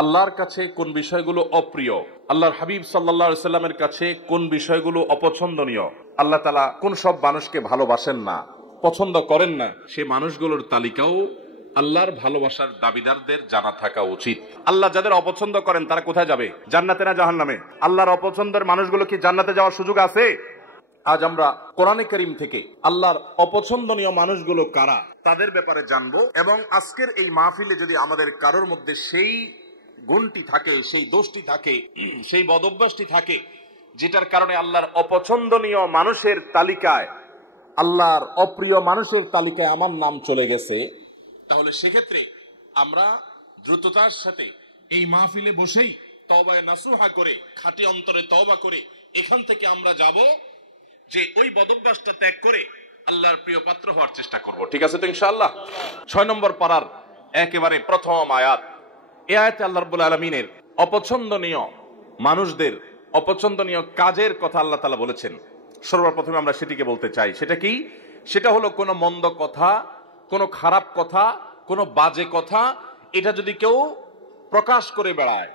আল্লাহর কাছে কোন বিষয়গুলো অপ্রিয়, আল্লাহর হাবিব সাল্লাল্লাহু আলাইহি সাল্লামের কাছে কোন বিষয়গুলো অপছন্দনীয়, আল্লাহ তাআলা কোন সব মানুষকে ভালোবাসেন না, পছন্দ করেন না, সে মানুষগুলোর তালিকাও আল্লাহর ভালোবাসার দাবিদারদের জানা থাকা উচিত। আল্লাহ যাদের অপছন্দ করেন তারা কোথায় যাবে? জান্নাতে না জাহান্নামে? আল্লাহর অপছন্দের মানুষগুলো কি জান্নাতে যাওয়ার সুযোগ আছে? আজ আমরা কোরআনে কারীম থেকে আল্লাহর অপছন্দনীয় মানুষগুলো কারা তাদের ব্যাপারে জানবো, এবং আজকের এই মাহফিলে যদি আমাদের কারোর মধ্যে সেই গুণটি থাকে, সেই দোষটি থাকে, সেই বদঅভ্যাসটি থাকে যেটার কারণে আল্লাহর অপছন্দনীয় মানুষের তালিকায়, আল্লাহর অপ্রিয় মানুষের তালিকায় আমার নাম চলে গেছে, তাহলে সেক্ষেত্রে আমরা দ্রুততার সাথে এই মাহফিলে বসেই তওবায়ে নাসুহা করে, খাঁটি অন্তরে তওবা করে এখান থেকে আমরা যাব যে ওই বদঅভ্যাসটা ত্যাগ করে আল্লাহর প্রিয় পাত্র হওয়ার চেষ্টা করব। ঠিক আছে তো ইনশাআল্লাহ? 6 নম্বর পারার একেবারে প্রথম আয়াত। এই আয়াতে আল্লাহ রাব্বুল আলামিনের অপছন্দনীয় মানুষদের অপছন্দনীয় কাজের কথা আল্লাহ তাআলা বলেছেন। সর্বপ্রথমে আমরা সেটিকে বলতে চাই। সেটা কি? সেটা হলো কোনো মন্দ কথা, কোনো খারাপ কথা, কোনো বাজে কথা, এটা যদি কেউ প্রকাশ করে বেড়ায়,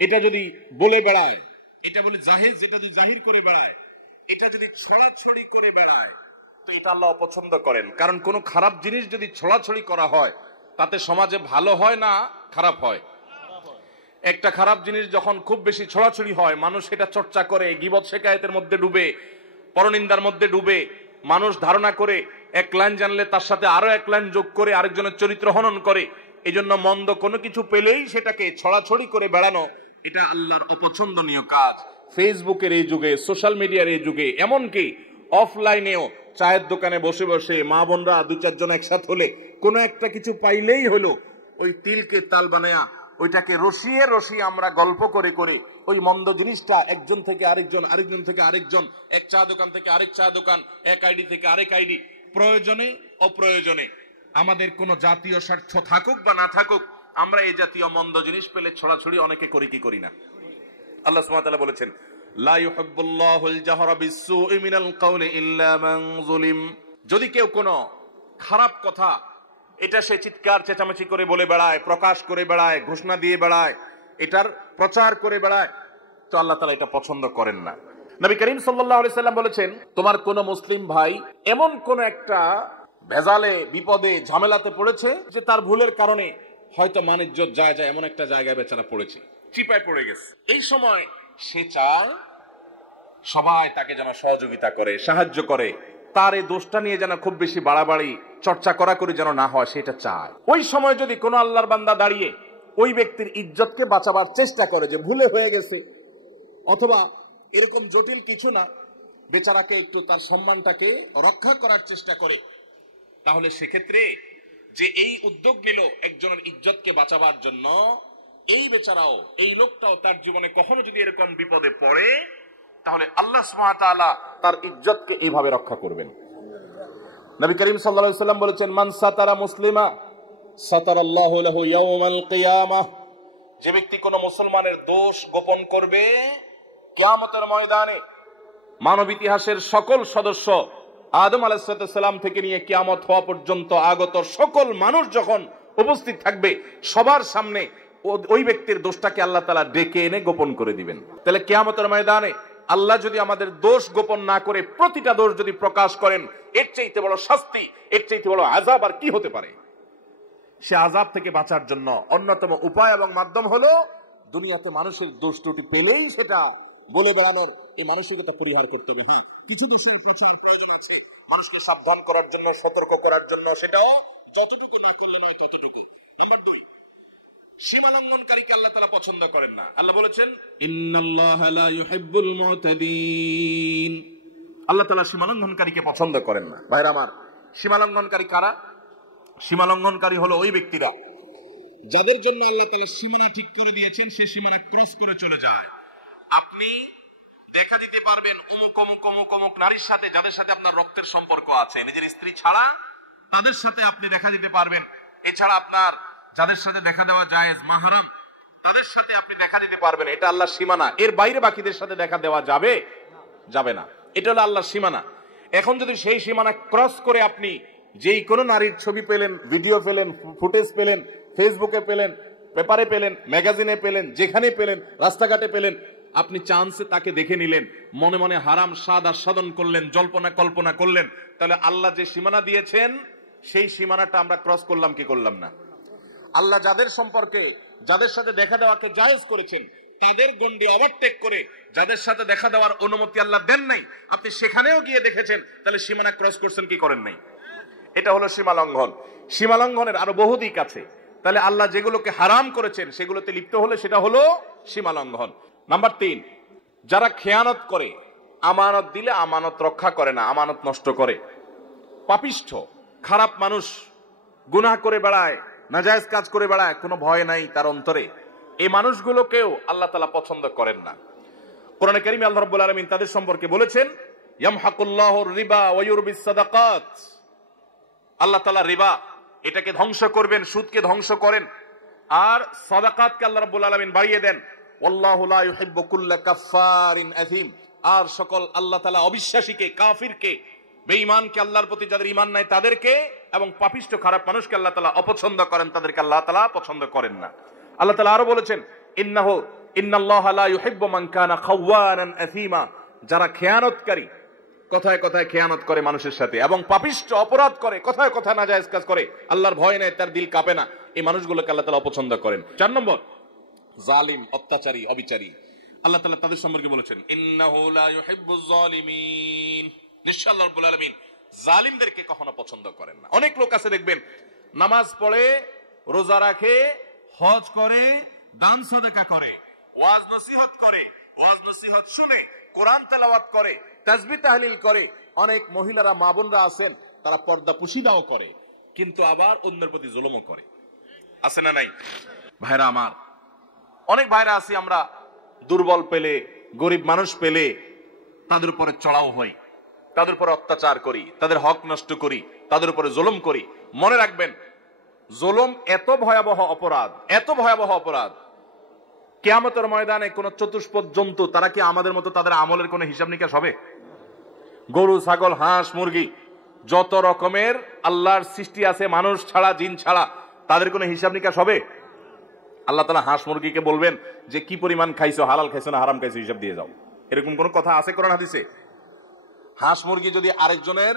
এটা যদি বলে বেড়ায়, এটা বলে জাহির, যেটা যদি জাহির করে বেড়ায়, এটা যদি ছড়াছড়ি করে বেড়ায়, তো এটা আল্লাহ অপছন্দ করেন। কারণ কোনো খারাপ জিনিস যদি ছড়াছড়ি করা হয় তাতে সমাজে ভালো হয় না খারাপ হয়? একটা খারাপ জিনিস যখন খুব বেশি ছড়াছড়ি হয়, মানুষ এটা চর্চা করে, গীবত শিকায়েতের মধ্যে ডুবে, পরনিন্দার মধ্যে ডুবে, মানুষ ধারণা করে এক লাইন জানলে তার সাথে আরো এক লাইন যোগ করে আরেকজনের চরিত্র হনন করে। এই জন্য মন্দ কোনো কিছু পেলেই সেটাকে ছড়াছড়ি করে বেড়ানো, এটা আল্লাহর অপছন্দনীয় কাজ। ফেসবুকের এই যুগে, সোশ্যাল মিডিয়ার এই যুগে, এমনকি অফলাইনেও চায়ের দোকানে বসে বসে মা বোনরা 2-4 জন একসাথে হলে কোনো একটা কিছু পাইলেই হলো ওই তিলকে তাল বানায়া ওইটাকে রসিয়ে রসিয়ে আমরা গল্প করে করে ওই মন্দ জিনিসটা একজন থেকে আরেকজন, আরেকজন থেকে আরেকজন, এক চা দোকান থেকে আরেক চা দোকান, এক আইডি থেকে আরেক আইডি, প্রয়োজনে অপ্রয়োজনে আমাদের কোনো জাতীয় স্বার্থ থাকুক বা না থাকুক, আমরা এই জাতীয় মন্দ জিনিস পেলে ছড়াছড়ি অনেকে করি কি করি না? আল্লাহ সুবহানাহু ওয়া তাআলা বলেছেন, লা ইউহিব্বুল্লাহুল জাহরা বিস-সুই মিনাল কাওলি ইল্লা মান যুলিম। যদি কেউ কোনো খারাপ কথা এটা সে চিৎকার চেঁচামেচি করে বলে বেড়ায়, প্রকাশ করে বেড়ায়, ঘোষণা দিয়ে বেড়ায়, এটার প্রচার করে বেড়ায়, তো আল্লাহ তাআলা এটা পছন্দ করেন না। নবী করিম সাল্লাল্লাহু আলাইহি সাল্লাম বলেছেন, তোমার কোন মুসলিম ভাই এমন কোন একটা ভেজালে, বিপদে, ঝামেলাতে পড়েছে যে তার ভুলের কারণে হয়তো মানিজ্যত যায় যায় এমন একটা জায়গায় বেচারা পড়েছে, চিপায় পড়ে গেছে। এই সময় সে চায় সবাই তাকে যেন সহযোগিতা করে, সাহায্য করে, তার এই দোষটা নিয়ে যেন খুব বেশি বাড়াবাড়ি চর্চা করা করে যেন না হয়, সেটা চায়। ওই সময় যদি কোনো আল্লাহর বান্দা দাঁড়িয়ে ওই ব্যক্তির ইজ্জতকে বাঁচাবার চেষ্টা করে যে ভুলে হয়ে গেছে, অথবা এরকম জটিল কিছু না, বেচারাকে একটু তার সম্মানটাকে রক্ষা করার চেষ্টা করে, তাহলে সেক্ষেত্রে যে এই উদ্যোগ নিল একজনের ইজ্জতকে বাঁচাবার জন্য, এই বেচারাও, এই লোকটাও তার জীবনে কখনো যদি এরকম বিপদে পড়ে, তাহলে আল্লাহ সুবহানাহু ওয়া তাআলা তার ইজ্জতকে এইভাবে রক্ষা করবেন। নবী করিম সাল্লাল্লাহু আলাইহি সাল্লাম বলেছেন, মান সাতারা মুসলিমা সাতারাল্লাহু লাহু ইয়াওমাল কিয়ামাহ। যে ব্যক্তি কোনো মুসলমানের দোষ গোপন করবে, কিয়ামতের ময়দানে মানব ইতিহাসের সকল সদস্য, আদম আলাইহিস সালাম থেকে নিয়ে কিয়ামত হওয়া পর্যন্ত আগত সকল মানুষ যখন উপস্থিত থাকবে, সবার সামনে ওই ব্যক্তির দোষটাকে আল্লাহ তাআলা ডেকে এনে গোপন করে দিবেন। তাহলে কিয়ামতের ময়দানে আল্লাহ যদি আমাদের দোষ গোপন না করে প্রতিটা দোষ যদি প্রকাশ করেন, এর চাইতে বড় শাস্তি, এর চাইতে বড় আযাব আর কি হতে পারে? সে আযাব থেকে বাঁচার জন্য অন্যতম উপায় এবং মাধ্যম হলো দুনিয়াতে মানুষের দোষ ত্রুটি পেলেই সেটা বলে বেড়ানোর এই মানসিকতা পরিহার করতে হবে। হ্যাঁ, কিছু দোষের প্রচার প্রয়োজন আছে মানুষকে সাবধান করার জন্য, সতর্ক করার জন্য, সেটাও যতটুকু না করলে নয় ততটুকু। নাম্বার 2, সীমা লঙ্ঘনকারীকে আল্লাহ তাআলা পছন্দ করেন না। আল্লাহ বলেছেন, ইন্নাল্লাহা লা ইউহিব্বুল মুতাদিন। আল্লাহ তাআলা সীমা লঙ্ঘনকারীকে পছন্দ করেন না। ভাইরা আমার, সীমা লঙ্ঘনকারী কারা? সীমা লঙ্ঘনকারী হলো ওই ব্যক্তিরা যাদের জন্য আল্লাহ তাআলা সীমানা ঠিক করে দিয়েছেন, সে সীমানা ক্রস করে চলে যায়। আপনি দেখা দিতে পারবেন অমুক অমুক অমুক অমুক নারীর সাথে, যাদের সাথে আপনার রক্তের সম্পর্ক আছে, নিজের স্ত্রী ছাড়া তাদের সাথে আপনি দেখা দিতে পারবেন। এছাড়া আপনার যাদের সাথে দেখা দেওয়া জায়েজ, মাহরাম, তাদের সাথে আপনি দেখা দিতে পারবেন। এটা আল্লাহর সীমানা। এর বাইরে বাকিদের সাথে দেখা দেওয়া যাবে যাবে না। এটা হলো আল্লাহর সীমানা। এখন যদি সেই সীমানা ক্রস করে আপনি যেই কোনো নারীর ছবি পেলেন, ভিডিও পেলেন, ফুটেজ পেলেন, ফেসবুকে পেলেন, পেপারে পেলেন, ম্যাগাজিনে পেলেন, যেখানে পেলেন, রাস্তাঘাটে পেলেন, আপনি চান্সে তাকে দেখে নিলেন, মনে মনে হারাম স্বাদ আস্বাদন করলেন, জল্পনা কল্পনা করলেন, তাহলে আল্লাহ যে সীমানা দিয়েছেন সেই সীমানাটা আমরা ক্রস করলাম কি করলাম না? আল্লাহ যাদের সম্পর্কে, যাদের সাথে দেখা দেওয়াকে জায়েজ করেছেন, তাদের গণ্ডি ওভারটেক করে যাদের সাথে দেখা দেওয়ার অনুমতি আল্লাহ দেন নাই, আপনি সেখানেও গিয়ে দেখেছেন, তাহলে সীমানা ক্রস করছেন কি করেন নাই? এটা হলো সীমা লঙ্ঘন। সীমা লঙ্ঘনের আরো বহু দিক আছে। তাহলে আল্লাহ যেগুলোকে হারাম করেছেন সেগুলোতে লিপ্ত হলে সেটা হলো সীমা লঙ্ঘন। নাম্বার 3, যারা খেয়ানত করে, আমানত দিলে আমানত রক্ষা করে না, আমানত নষ্ট করে, পাপিষ্ঠ, খারাপ মানুষ, গুনাহ করে বেড়ায়, নাজায়েজ কাজ করে বেড়ায়, কোনো ভয় নাই তার অন্তরে, এই মানুষগুলোকেও আল্লাহ তাআলা পছন্দ করেন না। কোরআনে কারীমে আল্লাহ রাব্বুল আলামিন তাদের সম্পর্কে বলেছেন, ইয়ামহাকুল্লাহুর রিবা ওয়া ইউরবিস সাদাকাত। আল্লাহ তাআলা রিবা এটাকে ধ্বংস করবেন, সুদকে ধ্বংস করেন, আর সাদাকাতকে আল্লাহ রাব্বুল আলামিন বাড়িয়ে দেন। ওয়াল্লাহু লা ইউহিব্বু কুল্লা কাফফারিন আযীম। আর সকল আল্লাহ তাআলা অবিশ্বাসীকে, কাফিরকে, বেঈমানকে, আল্লাহর প্রতি যাদের ঈমান নাই তাদেরকে, এবং পাপিষ্ঠ খারাপ মানুষকে আল্লাহ তাআলা অপছন্দ করেন, তাদেরকে আল্লাহ তাআলা পছন্দ করেন না। আল্লাহ তাআলা আরো বলেছেন, ইন্নাল্লাহা লা ইউহিব্বু মান কানা খাওয়ানান আযীমা। যারা খেয়ানতকারী, কথায় কথায় খেয়ানত করে মানুষের সাথে, এবং পাপিষ্ঠ, অপরাধ করে, কথায় কথায় নাজায়েজ কাজ করে, আল্লাহর ভয় নেই, তার দিল কাঁপে না, এই মানুষগুলোকে আল্লাহ তাআলা অপছন্দ করেন। 4 নম্বর, জালিম, অত্যাচারী, অবিচারী। আল্লাহ তাআলা তাদের সম্পর্কে বলেছেন, ইন্নাহু লা ইউহিব্বুজ জালিমিন। নিশ্চয় আল্লাহ রাব্বুল আলামিন জালিমদেরকে কখনো পছন্দ করেন না। অনেক লোক আছে দেখবেন, নামাজ পড়ে, রোজা রাখে, হজ করে, দান সাদাকা করে, ওয়াজ নসিহত করে, ওয়াজ নসিহত শুনে, কোরআন তেলাওয়াত করে, তাসবিহ তাহলিল করে। অনেক মহিলারা, মা বোনরা আছেন, তারা পর্দা পুশিদাও করে, কিন্তু আবার অন্যের প্রতি জুলুমও করে। আছে না নাই? ভাইরা আমার, অনেক ভাইরা আছি আমরা, দুর্বল পেলে, গরিব মানুষ পেলে তাদের উপরে চড়াও হই, তাদের উপরে অত্যাচার করি, তাদের হক নষ্ট করি, তাদের উপরে জুলুম করি। মনে রাখবেন, জুলুম এত ভয়াবহ অপরাধ, এত ভয়াবহ অপরাধ, কিয়ামতের ময়দানে কোন চতুষ্পদ জন্তু, তারা কি আমাদের মতো তাদের আমলের কোন হিসাব নিকাশ হবে? গরু, ছাগল, হাঁস, মুরগি, যত রকমের আল্লাহর সৃষ্টি আছে, মানুষ ছাড়া, জিন ছাড়া, তাদের কোনো হিসাব নিকাশ হবে? আল্লাহ তাআলা হাঁস মুরগিকে বলবেন যে কি পরিমাণ খাইছো, হালাল খাইছো না হারাম খাইছো, হিসাব দিয়ে যাও। এরকম কোন কথা আছে কোরআন হাদিসে? হাঁস মুরগি যদি আরেকজনের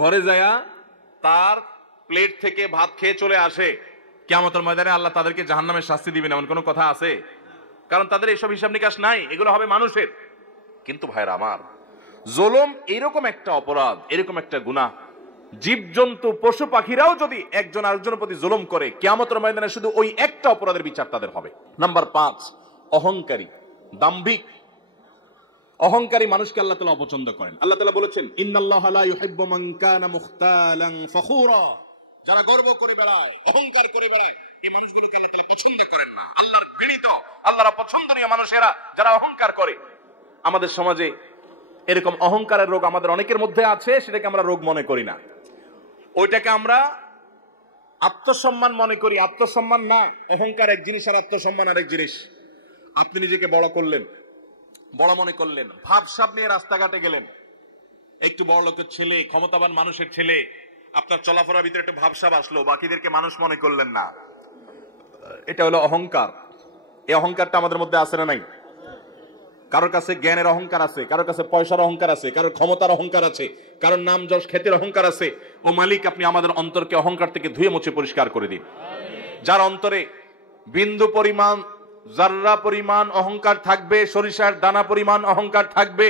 ঘরে যায়া তার প্লেট থেকে ভাত খেয়ে চলে আসে, কিয়ামতের ময়দানে আল্লাহ তাদেরকে জাহান্নামের শাস্তি দিবেন, এমন কোন কথা আছে? কারণ তাদের এইসব হিসাব নিকাশ নাই, এগুলো হবে মানুষের। কিন্তু ভাইরা আমার, জুলুম এরকম একটা অপরাধ, এরকম একটা গুনাহ, জীবজন্তু, পশু পাখিরাও যদি একজন আরেকজনের প্রতি জুলুম করে, কিয়ামতের ময়দানে শুধু ওই একটা অপরাধের বিচার তাদের হবে। নাম্বার 5, অহংকারী, দাম্ভিক। অহংকারী মানুষকে আল্লাহ তাআলা অপছন্দ করেন। আল্লাহ তাআলা বলেছেন, ইন্নাল্লাহা লা ইউহিব্বু মান কানা মুখতালান ফখুরা। যারা গর্ব করে বেড়ায়, অহংকার করে বেড়ায়, এই মানুষগুলোকে আল্লাহ তাআলা পছন্দ করেন না। আল্লাহর ঘৃণিত, আল্লাহর পছন্দনীয় মানুষেরা যারা অহংকার করে। আমাদের সমাজে এরকম অহংকারের রোগ আমাদের অনেকের মধ্যে আছে, সেটাকে আমরা রোগ মনে করি না, ওইটাকে আমরা আত্মসম্মান মনে করি। আত্মসম্মান না, অহংকার এক জিনিস আর আত্মসম্মান আরেক জিনিস। আপনি নিজেকে বড় করলেন, বড় মনে করলেন, ভাবসাব নিয়ে রাস্তাঘাটে গেলেন, একটু বড় লোকের ছেলে, ক্ষমতাবান মানুষের ছেলে, আপনার চলাফেরার ভিতরে একটু ভাবসাব আসলো, বাকিদেরকে মানুষ মনে করলেন না, এটা হলো অহংকার। এই অহংকারটা আমাদের মধ্যে আছে না নাই? কারোর কাছে জ্ঞানের অহংকার আছে, কারোর কাছে পয়সার অহংকার আছে, কারোর ক্ষমতার অহংকার আছে, কারোর নাম যশ খ্যাতির অহংকার আছে। ও মালিক, আপনি আমাদের অন্তরকে অহংকার থেকে ধুয়ে মুছে পরিষ্কার করে দিন। যার অন্তরে বিন্দু পরিমাণ, জাররা পরিমাণ অহংকার থাকবে, সরিষার দানা পরিমাণ অহংকার থাকবে,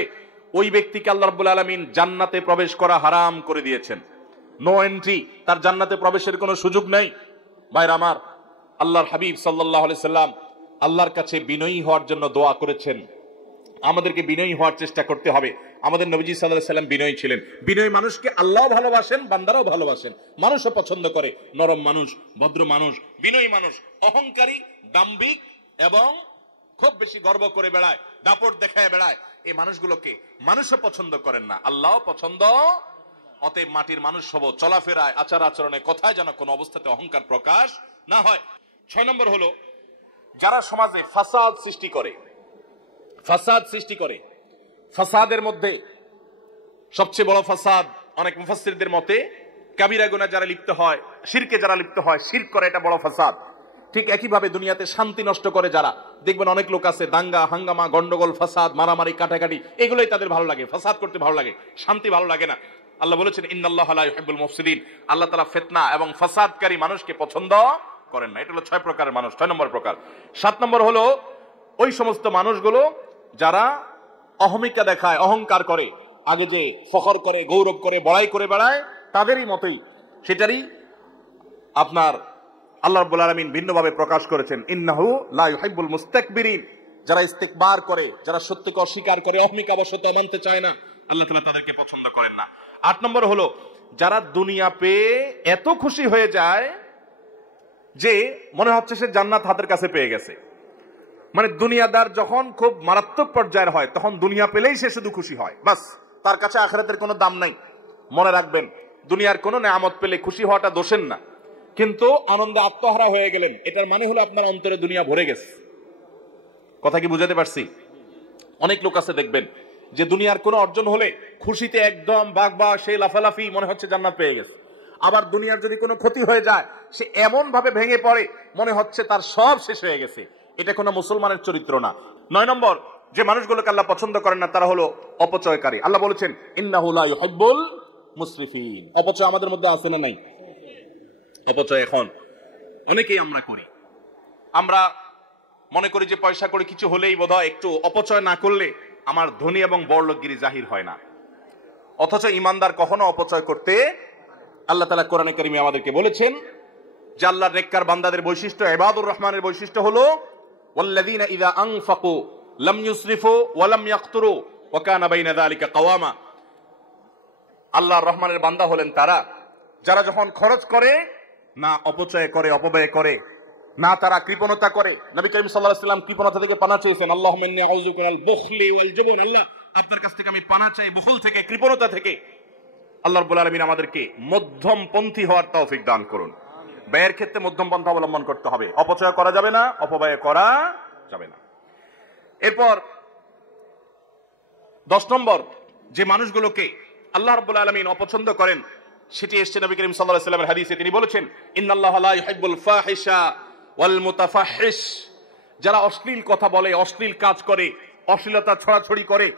ওই ব্যক্তিকে আল্লাহ রাব্বুল আলামিন জান্নাতে প্রবেশ করা হারাম করে দিয়েছেন। নো এন্ট্রি, তার জান্নাতে প্রবেশের কোনো সুযোগ নেই। ভাইরা আমার, আল্লাহর হাবিব সাল্লাল্লাহু আলাইহি সাল্লাম আল্লাহর কাছে বিনয়ী হওয়ার জন্য দোয়া করেছেন। আমাদেরকে বিনয়ী হওয়ার চেষ্টা করতে হবে। আমাদের নবীজি সাল্লাল্লাহু আলাইহি সাল্লাম বিনয়ী ছিলেন। বিনয়ী মানুষকে আল্লাহও ভালোবাসেন, বান্দারাও ভালোবাসেন, মানুষও পছন্দ করে। নরম মানুষ, ভদ্র মানুষ, বিনয়ী মানুষ। অহংকারী, দাম্ভিক এবং খুব বেশি গর্ব করে বেড়ায়, দাপট দেখায় বেড়ায়, এই মানুষগুলোকে মানুষও পছন্দ করেন না, আল্লাহও পছন্দ। অতএব মাটির মানুষ হব, চলাফেরায়, আচার আচরণে, কথায় যেন কোনো অবস্থাতে অহংকার প্রকাশ না হয়। 6 নম্বর হলো, যারা সমাজে ফাসাদ সৃষ্টি করে। ফাসাদ সৃষ্টি করে, ফাসাদের মধ্যে সবচেয়ে বড় ফাসাদ অনেক মুফাসসিরদের মতে কাবিরা গুনাহ যারা লিপ্ত হয়, শিরকে যারা লিপ্ত হয়, শিরক করে, এটা বড় ফাসাদ। ঠিক একইভাবে দুনিয়াতে শান্তি নষ্ট করে যারা, দেখবেন অনেক লোক আছে দাঙ্গা হাঙ্গামা গন্ডগোল ফাসাদ মারামারি কাটাকাটি এগুলোই তাদের ভালো লাগে, ফাসাদ করতে ভালো লাগে, শান্তি ভালো লাগে না। আল্লাহ বলেছেন ইন্নাল্লাহা লা ইউহিব্বুল মুফসিদিন, আল্লাহ তাআলা ফিতনা এবং ফাসাদকারী মানুষকে পছন্দ করেন না। এটা হলো 6 প্রকারের মানুষ, 6 নম্বর প্রকার। 7 নম্বর হলো ওই সমস্ত মানুষগুলো যারা অহমিকা দেখায়, অহংকার করে, আগে যে ফখর করে, গৌরব করে, বড়াই করে বেড়ায়, তাদেরই মতোই সেটারই আপনার আল্লাহ রাব্বুল আলামিন ভিন্নভাবে প্রকাশ করেছেন ইন্নাহু লা ইউহিব্বুল মুস্তাকবিরিন, যারা ইস্তিকবার করে, যারা সত্যকে অস্বীকার করে, অহমিকা বশত মানতে চায় না, আল্লাহ তাআলা তাদেরকে পছন্দ করেন না। 8 নম্বর হলো যারা দুনিয়া পেয়ে এত খুশি হয়ে যায় যে মনে হচ্ছে সে জান্নাত হাতের কাছে পেয়ে গেছে। মানে দুনিয়াদার যখন খুব মারাত্মক পর্যায়ের হয় তখন দুনিয়া পেলেই সে শুধু খুশি হয়, বাস, তার কাছে আখিরাতের কোনো দাম নাই। মনে রাখবেন, দুনিয়ার কোনো নেয়ামত পেলে খুশি হওয়াটা দোষের না, কিন্তু আনন্দে আত্মহারা হয়ে গেলেন এটার মানে হলো আপনার অন্তরে দুনিয়া ভরে গেছে। কথা কি বুঝাতে পারছি? অনেক লোক আছে দেখবেন যে দুনিয়ার কোনো অর্জন হলে খুশিতে একদম বাগবা, সে লাফালাফি, মনে হচ্ছে জান্নাত পেয়ে গেছে। আবার দুনিয়ার যদি কোনো ক্ষতি হয়ে যায় সে এমন ভাবে ভেঙে পড়ে মনে হচ্ছে তার সব শেষ হয়ে গেছে। এটা কোনো মুসলমানের চরিত্র না। 9 নম্বর যে মানুষগুলোকে আল্লাহ পছন্দ করেন না তারা হলো অপচয়কারী। আল্লাহ বলেছেন ইন্নাহু লা ইউহিব্বুল মুসরিফিন। অপচয় আমাদের মধ্যে আছে না নাই? অপচয় এখন অনেকেই আমরা করি। আমরা মনে করি যে পয়সা করে কিছু হলেই বোধহয় একটু অপচয় না করলে আমার ধনী এবং বড়লোকগিরি জাহির হয় না। অথচ ইমানদার কখনো অপচয় করতে, আল্লাহ তাআলা কোরআনে কারিমে আমাদেরকে বলেছেন যে আল্লাহর নেককার বান্দাদের বৈশিষ্ট্য, ইবাদুর রহমানের বৈশিষ্ট্য হলো ওয়াল্লাযীনা ইযা আনফাকু লাম ইউসরিফু ওয়া লাম ইয়াকতুরু ওয়া কানা বাইনা যালিকা কাওয়ামা। আল্লাহর রহমানের বান্দা হলেন তারা যারা যখন খরচ করে না অপচয় করে, অপব্যয় করে না, তারা কৃপণতা করে। নবী করিম সাল্লাল্লাহু আলাইহি ওয়াসাল্লাম কৃপণতা থেকে পানা চেয়েছেন, আল্লাহুম্মা ইন্নী আউযু বিকা মিনাল বুখলি ওয়াল জুবন। আল্লাহ, আপনার কাছ থেকে আমি পানা চাই বখল থেকে, কৃপণতা থেকে। আল্লাহ রাব্বুল আলামিন আমাদেরকে মধ্যম পন্থী হওয়ার তৌফিক দান করুন। ব্যয়ের ক্ষেত্রে মধ্যম পন্থা অবলম্বন করতে হবে, অপচয় করা যাবে না, অপব্যয় করা যাবে না। এরপর 10 নম্বর যে মানুষগুলোকে আল্লাহ রাব্বুল আলামিন অপছন্দ করেন সেটি এসেছে নবী করিম সাল্লাল্লাহু আলাইহি ওয়াসাল্লামের হাদিসে। তিনি বলেছেন ইন্নাল্লাহা লা ইউহিব্বুল ফাহিশা ওয়াল মুতাফাহহিশ। যারা অশ্লীল কথা বলে, অশ্লীল কাজ করে, অশ্লীলতা ছড়াছড়ি করে,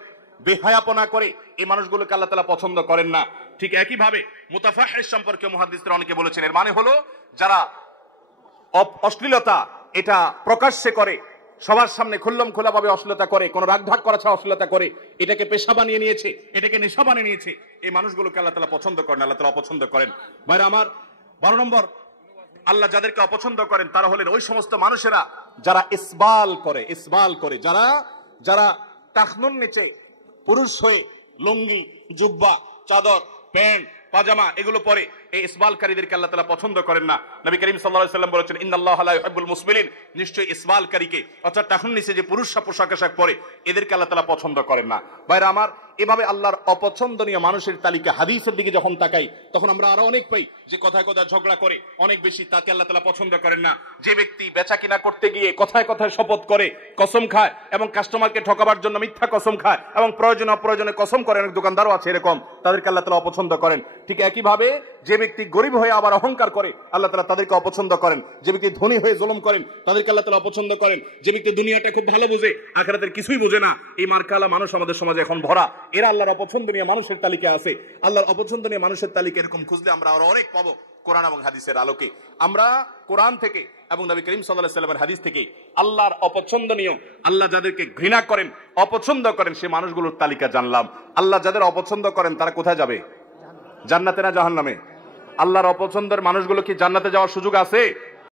বেহায়াপনা করে, এই মানুষগুলোকে আল্লাহ তাআলা পছন্দ করেন না। ঠিক একইভাবে মুতাফাহহিশ সম্পর্কে মুহাদ্দিসরা অনেকে বলেছেন এর মানে হলো যারা অশ্লীলতা এটা প্রকাশ্যে করে, সবার সামনে খুল্লম খোলা ভাবে অশ্লীলতা করে, কোন রাগঢাক করা ছাড়া অশ্লীলতা করে, এটাকে পেশা বানিয়ে নিয়েছে, এটাকে নেশা বানিয়ে নিয়েছে, এই মানুষগুলোকে আল্লাহ তাআলা পছন্দ করেন, আল্লাহ তাআলা অপছন্দ করেন। ভাইরা আমার, 12 নম্বর আল্লাহ যাদেরকে অপছন্দ করেন তারা হলেন ওই সমস্ত মানুষেরা যারা ইসবাল করে, যারা টাকনুর নিচে পুরুষ হয়ে লুঙ্গি, জুব্বা, চাদর, প্যান্ট, পাজামা এগুলো পরে, এই ইসবালকারীদেরকে আল্লাহ তাআলা পছন্দ করেন না। নবী করিম সাল্লাল্লাহু আলাইহি ওয়াসাল্লাম বলেছেন ইন্নাল্লাহা লা ইউহিব্বুল মুসবিলিন। নিশ্চয়ই ইসবালকারীকে, অর্থাৎ টাকনুর নিচে যে পুরুষরা পোশাক আশাক পরে, এদেরকে আল্লাহ তাআলা পছন্দ করেন না। ভাইরা আমার, এভাবে আল্লাহর অপছন্দনীয় মানুষের তালিকা হাদিসের দিকে যখন তাকাই তখন আমরা আরো অনেক পাই যে কথায় কথায় ঝগড়া করে, অনেক বেশি, তাকে আল্লাহ তাআলা পছন্দ করেন না। যে ব্যক্তি বেচা কিনা করতে গিয়ে কথায় কথায় শপথ করে, কসম খায় এবং কাস্টমারকে ঠকাবার জন্য মিথ্যা কসম খায় এবং প্রয়োজনে অপ্রয়োজনে কসম করে, অনেক দোকানদারও আছে এরকম, তাদেরকে আল্লাহ তাআলা অপছন্দ করেন। ঠিক একইভাবে যে ব্যক্তি গরিব হয়ে আবার অহংকার করে আল্লাহ তাআলা তাদেরকে অপছন্দ করেন। যে ব্যক্তি ধনী হয়ে জুলুম করেন তাদেরকে আল্লাহ তাআলা অপছন্দ করেন। যে ব্যক্তি দুনিয়াটা খুব ভালো বোঝে, আখিরাতের কিছুই বোঝে না, এই মার্কালা মানুষ আমাদের সমাজে এখন ভরা, এরা আল্লাহর অপছন্দনীয় মানুষের তালিকা আছে। আল্লাহর অপছন্দনীয় মানুষের তালিকা এরকম খুঁজলে আমরা আরো অনেক পাবো কোরআন এবং হাদিসের আলোকে। আমরা কোরআন থেকে এবং নবী করিম সাল্লাল্লাহু আলাইহি ওয়াসাল্লামের হাদিস থেকে আল্লাহর অপছন্দনীয়, আল্লাহ যাদেরকে ঘৃণা করেন, অপছন্দ করেন, সেই মানুষগুলোর তালিকা জানলাম। আল্লাহ যাদের অপছন্দ করেন তারা কোথায় যাবে? জান্নাতে না জাহান্নামে? আল্লাহর অপছন্দের মানুষগুলো কি জান্নাতে যাওয়ার সুযোগ আছে?